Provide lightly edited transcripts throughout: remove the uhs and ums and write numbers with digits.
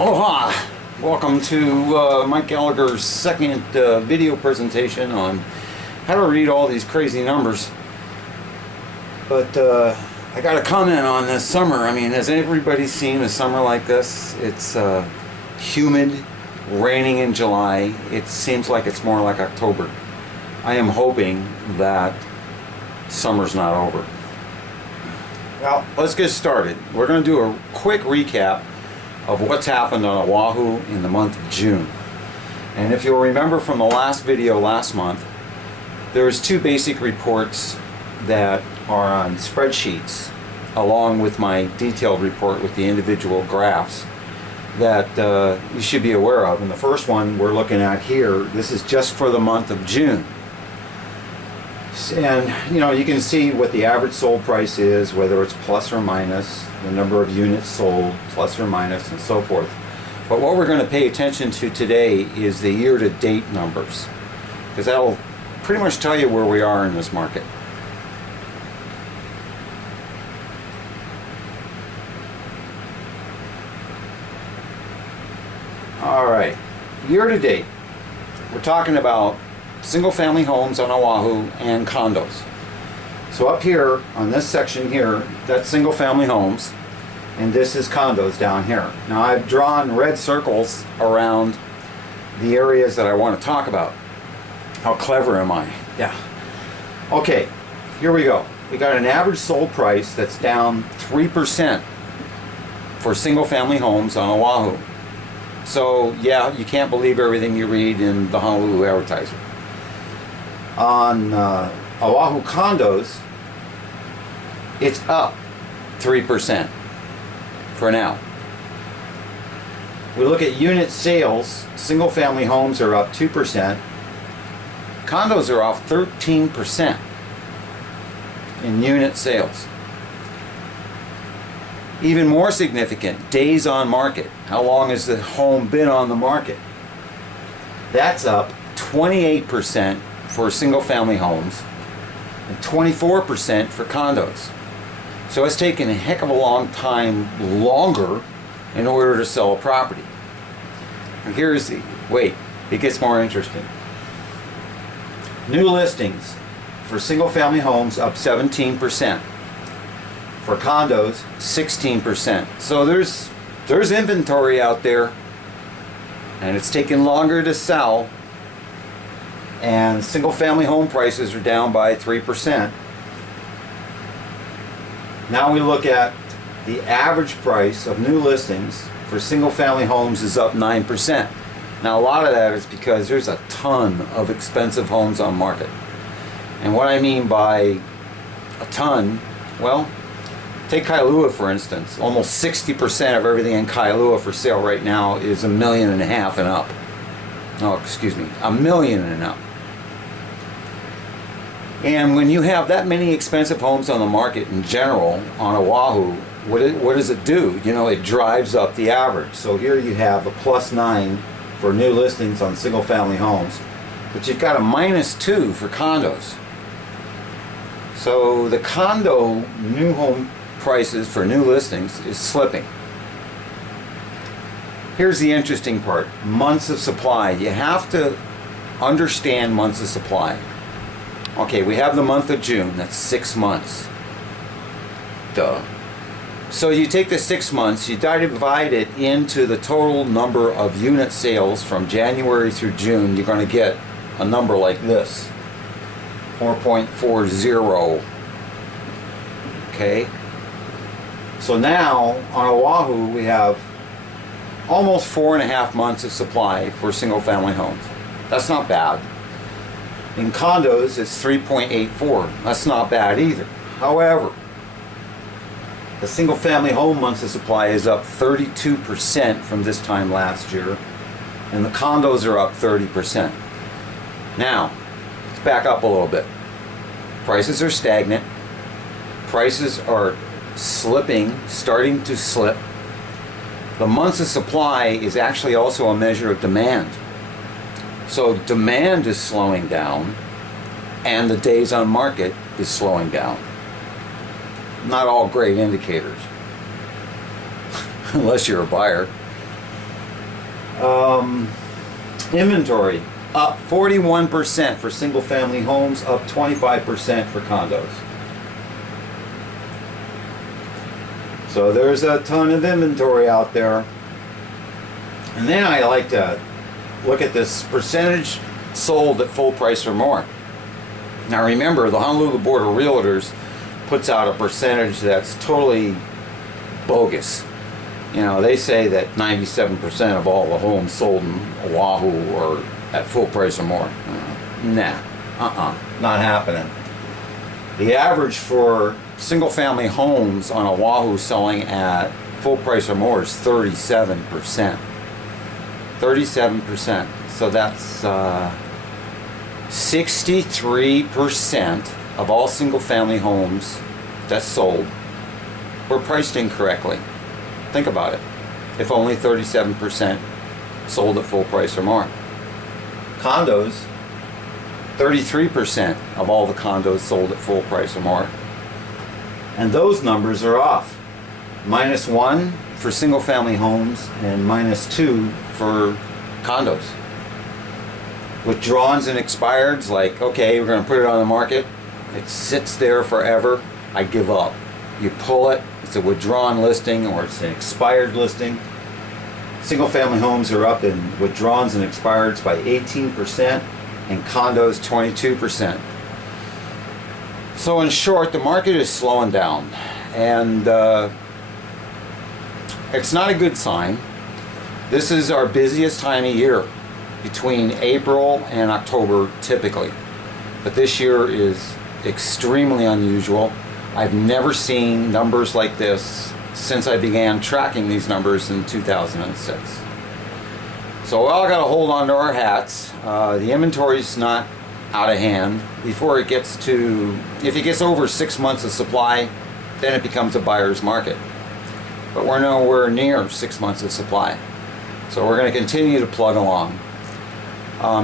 Aloha! Welcome to Mike Gallagher's second video presentation on how to read all these crazy numbers. But I got a comment on this summer. I mean, has everybody seen a summer like this? It's humid, raining in July. It seems like it's more like October. I am hoping that summer's not over. Well, let's get started. We're going to do a quick recap of what's happened on Oahu in the month of June. And if you'll remember from the last video last month, there was two basic reports that are on spreadsheets along with my detailed report with the individual graphs that you should be aware of. And the first one we're looking at here, this is just for the month of June. And you can see what the average sold price is, whether it's plus or minus, the number of units sold, plus or minus, and so forth. But what we're going to pay attention to today is the year-to-date numbers, because that'll pretty much tell you where we are in this market. Alright, year-to-date, we're talking about single-family homes on Oahu and condos. So up here on this section here, that's single-family homes, and this is condos down here. Now I've drawn red circles around the areas that I want to talk about. How clever am I? Yeah. Okay, here we go. We got an average sold price that's down 3% for single-family homes on Oahu. So yeah, you can't believe everything you read in the Honolulu Advertiser. On Oahu condos, it's up 3% for now. We look at unit sales, single family homes are up 2%, condos are off 13% in unit sales. Even more significant, days on market. How long has the home been on the market? That's up 28% for single family homes and 24% for condos. So it's taken a heck of a long time longer in order to sell a property. And wait, it gets more interesting. New listings for single family homes up 17%. For condos, 16%. So there's inventory out there, and it's taking longer to sell. And single-family home prices are down by 3%. Now we look at the average price of new listings for single-family homes is up 9%. Now a lot of that is because there's a ton of expensive homes on market. And what I mean by a ton, well, take Kailua for instance. Almost 60% of everything in Kailua for sale right now is $1.5 million and up. Oh, excuse me, $1 million and up. And when you have that many expensive homes on the market in general on Oahu, what does it do? It drives up the average. So here you have a +9 for new listings on single family homes, but you've got a -2 for condos. So the condo new home prices for new listings is slipping. Here's the interesting part, months of supply. You have to understand months of supply. Okay, we have the month of June, that's 6 months. Duh. So you take the 6 months, you divide it into the total number of unit sales from January through June, you're going to get a number like this, 4.40. Okay? So now, on Oahu, we have almost 4.5 months of supply for single family homes. That's not bad. In condos, it's 3.84. That's not bad either. However, the single family home months of supply is up 32% from this time last year, and the condos are up 30%. Now, let's back up a little bit. Prices are stagnant. Prices are slipping, starting to slip. The months of supply is actually also a measure of demand. So demand is slowing down, and the days on market is slowing down. Not all great indicators, unless you're a buyer. Inventory up 41% for single family homes, up 25% for condos. So there's a ton of inventory out there. And then I like to look at this percentage sold at full price or more. Now remember, the Honolulu Board of Realtors puts out a percentage that's totally bogus. You know, they say that 97% of all the homes sold in Oahu are at full price or more. Not happening. The average for single family homes on Oahu selling at full price or more is 37%. 37%. So that's 63% of all single family homes that's sold were priced incorrectly. Think about it. If only 37% sold at full price or more. Condos, 33% of all the condos sold at full price or more. And those numbers are off. -1 for single family homes and -2 for condos. Withdrawns and expireds, like, okay, we're going to put it on the market. It sits there forever. I give up. You pull it, it's a withdrawn listing or it's an expired listing. Single family homes are up in withdrawns and expireds by 18% and condos 22%. So in short, the market is slowing down, and it's not a good sign. This is our busiest time of year, between April and October typically. But this year is extremely unusual. I've never seen numbers like this since I began tracking these numbers in 2006. So we all got to hold on to our hats. The inventory's not out of hand. Before it gets to, if it gets over 6 months of supply, then it becomes a buyer's market. But we're nowhere near 6 months of supply. So we're going to continue to plug along.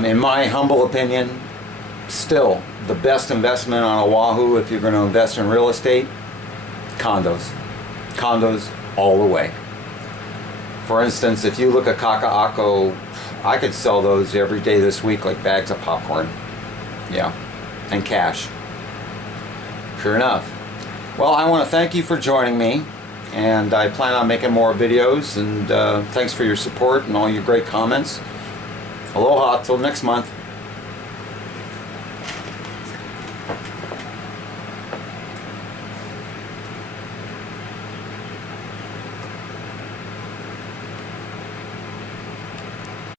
In my humble opinion, still the best investment on Oahu, if you're going to invest in real estate, condos. Condos all the way. For instance, if you look at Kaka'ako, I could sell those every day this week like bags of popcorn. Yeah, and cash. Sure enough. Well, I want to thank you for joining me, and I plan on making more videos, and thanks for your support and all your great comments. Aloha, till next month.